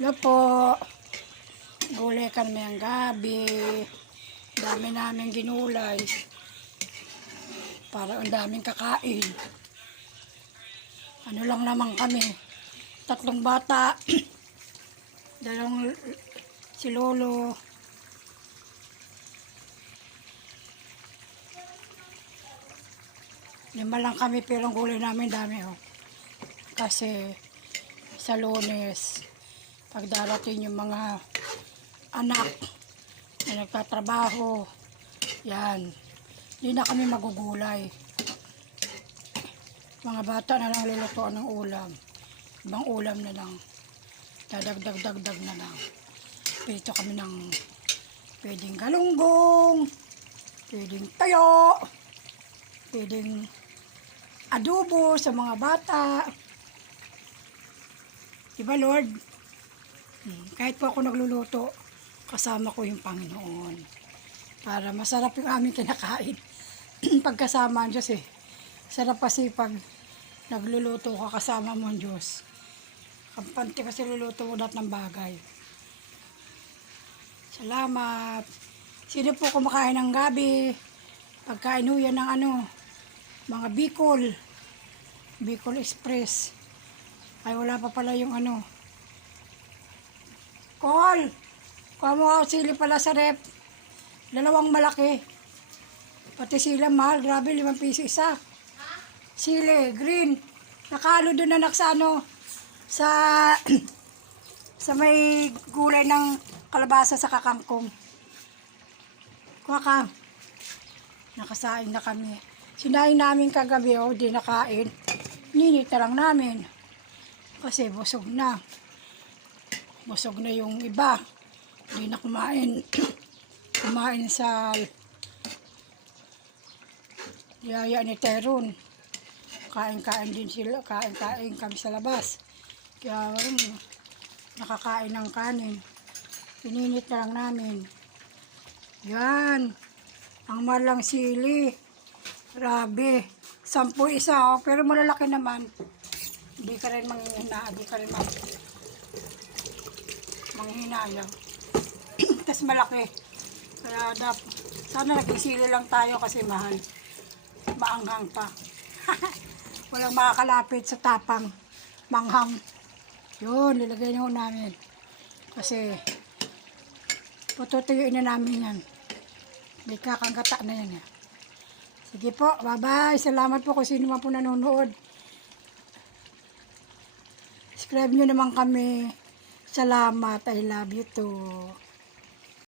Hello po. Gulay kami ang gabi. Dami namin ginulay. Para ang daming kakain. Ano lang naman kami. 3 bata. 2 si Lolo. Lima lang kami pero ang gulay namin dami oh. Kasi sa Lunes, pag darating yung mga anak na nagtatrabaho, yan, hindi na kami magugulay. Mga bata na lang lulutuan ng ulam. Ibang ulam na lang. Dadagdag-dagdag na lang. Pito kami ng pwedeng galunggong, pwedeng tayo, pwedeng adobo sa mga bata. Diba, Lord? Kahit po ako nagluluto, kasama ko yung Panginoon. Para masarap yung aming kinakain. Pagkasama ang Diyos eh. Sarap kasi pag nagluluto ka kasama mo ang Diyos. Kampante kasi luluto mo lahat ng bagay. Salamat. Sino po kumakain ng gabi? Pagkain ho yan ng mga Bicol. Bicol Express. Ay wala pa pala yung Col! Kuha mo ako sili pala sa rep. 2 malaki. Pati sila mahal. Grabe, 5 piso isa. Sili, green. Nakalo doon anak sa sa sa may gulay ng kalabasa sa kakangkong. Kuha ka. Nakasain na kami. Sinain namin kagabi, di nakain. Ninit na lang namin. Kasi busog na. Busog na yung iba. Hindi na kumain. Kumain sa yaya ni Teron. Kain-kain din sila. Kain-kain kami sa labas. Kaya nakakain ng kanin. Pininit na lang namin. Yan. Ang malang sili. Grabe. 10 isa pero malalaki naman. Hindi ka rin manghihina. Hindi ka rin manghihinayang. Tapos malaki. Kaya sana nag-isili lang tayo kasi mahal. Maanghang pa. Walang makakalapit sa tapang. Manghang. Yun, nilagay na ho namin. Kasi tutuyuin na namin yan. May kakanggata na yan. Sige po, bye-bye. Salamat po kung sino man po nanonood. Subscribe nyo naman kami. Salamat. I love you too.